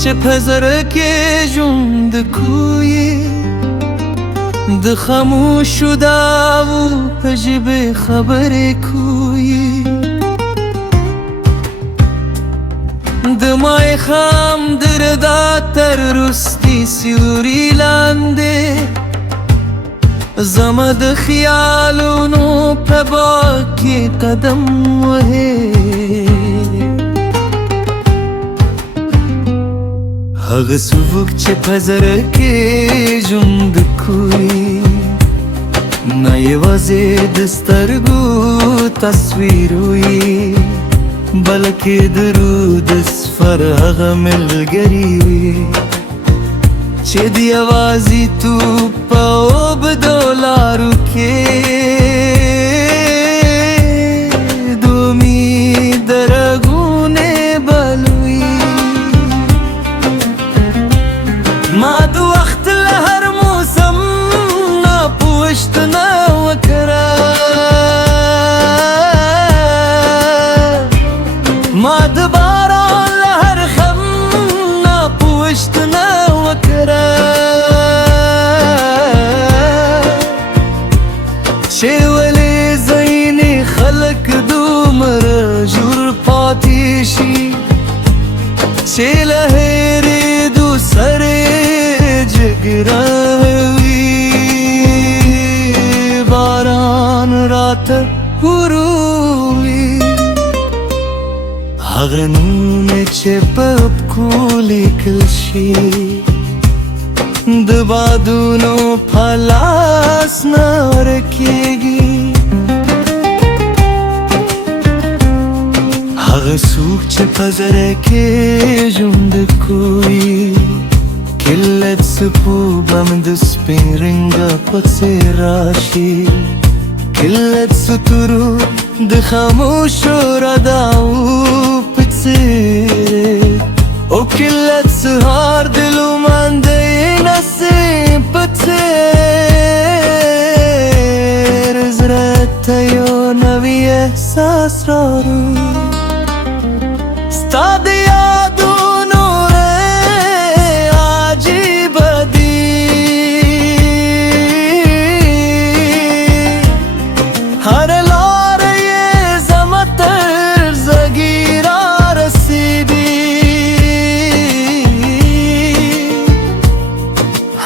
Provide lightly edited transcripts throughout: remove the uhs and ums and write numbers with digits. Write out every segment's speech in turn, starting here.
چې په زړه کې ژوند کوي د خاموشو داو په ژبې خبرې کوي د ماښام د ردا تر وروستي سیوري لاندې زما د خیالونو په باغ کې قدم وهې هغه څوک چې په زړه کې ژوند کوي نه یوازې د سترګو تصویر وي بلکې د روح د سفر هغه ملګری وي چې د یوازیتوب په اوږدو لارو کې د امید رګونه بلوي ما د وخت له هر موسم نه پوښتنه وکړه ما د باران له هر خم نه پوښتنه وکړه چې ولې ځینې خلک دومره ژور پاتې شي چې له هېرېدو سره جګړه وي باران راته وروي هغه نومونه چې په پښو لیکل شي د بادونو په لاس نه ورکېږي هغه څوک چې په زړه کې ژوند کوي کلت سپوبم د سپین رنګه په څېر راشي کلت ستورو د خاموشو رداو په څېر او کلت سهار د لمانځي نسیم په څېر زړه ته یو نوی احساس راوړي ستا د یادونو عجیبه دي هر لاره یې زما تر زګیره رسېدي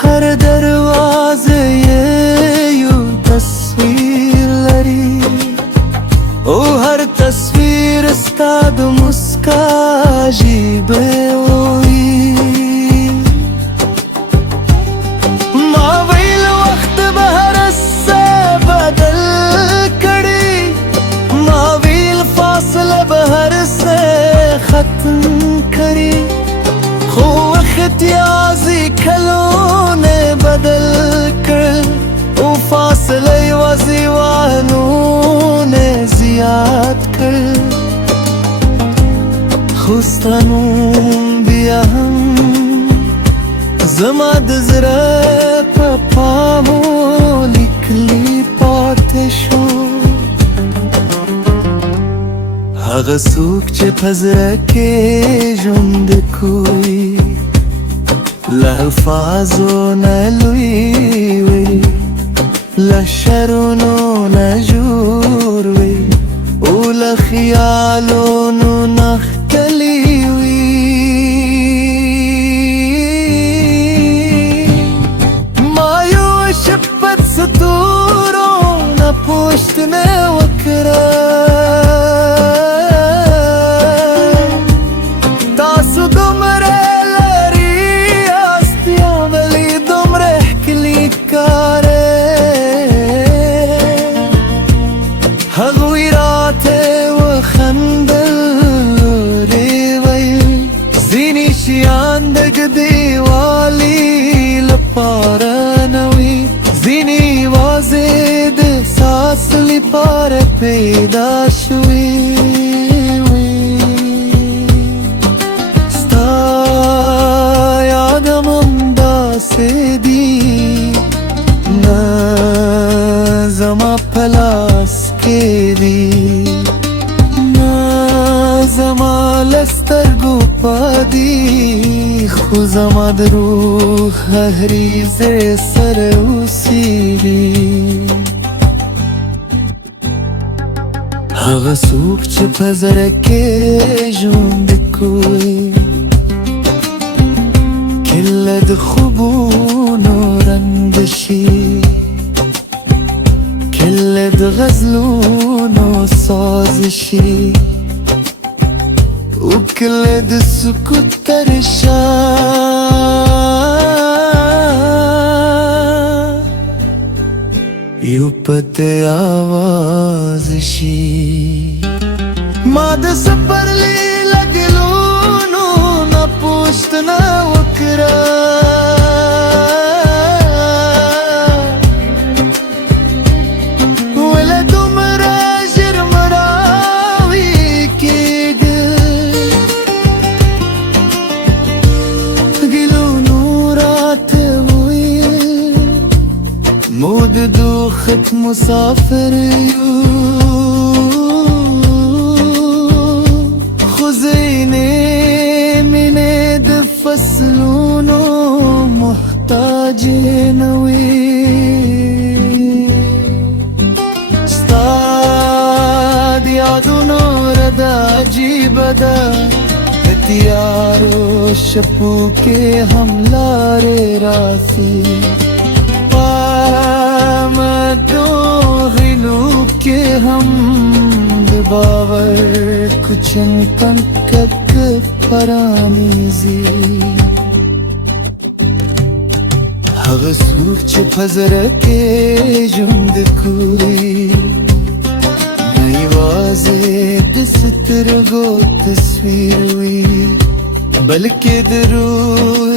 هر دروازه یې یو تصویر لري او هر تصویر ستا د مسکا عجیبه وي ما ویل وخت به هر څه بدل کړي ما ویل فاصله به هر څه ختم کړي خو وخت یازي کلونه بدل کړ او فاصله یوازې وانونه زیات کړ خو ستا نوم بیا هم زما د زړه په پاڼو لیکلی پاتې شو هغه څوک چې په زړه کې ژوند کوي له الفاظو نه لوی وي له شعرونو نه جوړ وي او له خیالونو نه ښکلی وي ما یو شپه ستورو نه پوښتنه وکړه تاسو دومره لرې یاست یا ولې دومره ښکلي ښکارئ هغوی راته وخندل ځینې شیان د ګدیوالي لپاره نه وي ځینې یوازې د احساس لپاره پیدا شوي ستا یاد هم همداسې دي نه زما په لاس کې دي زما لسترګو پدې زما د روح هریزه سره اوسیږي هغه څوک چې په زړه کې ژوند کوي کله د خوبونو رنګ شي کله د غزلونو ساز شي او کله د سکوت تر شا یو پته आवाज شي ما د سفر لګلونو نه پوښتنه وکړه ولې دومره ژر مړاوي کېږي ګلونو راته وویل موږ د دوخت مسافر یو خو زینې مینې د فصلونو محتاج نه وي ستا د یادونو رده عجیبه ده د تیارو شپو کې هم لارې راسي غلو के हम बावर कुछ कनक परानीजी هغه څوک چې په زړه کې ژوند کوي نه یوازې د سترګو تصویر وي بلکې د روح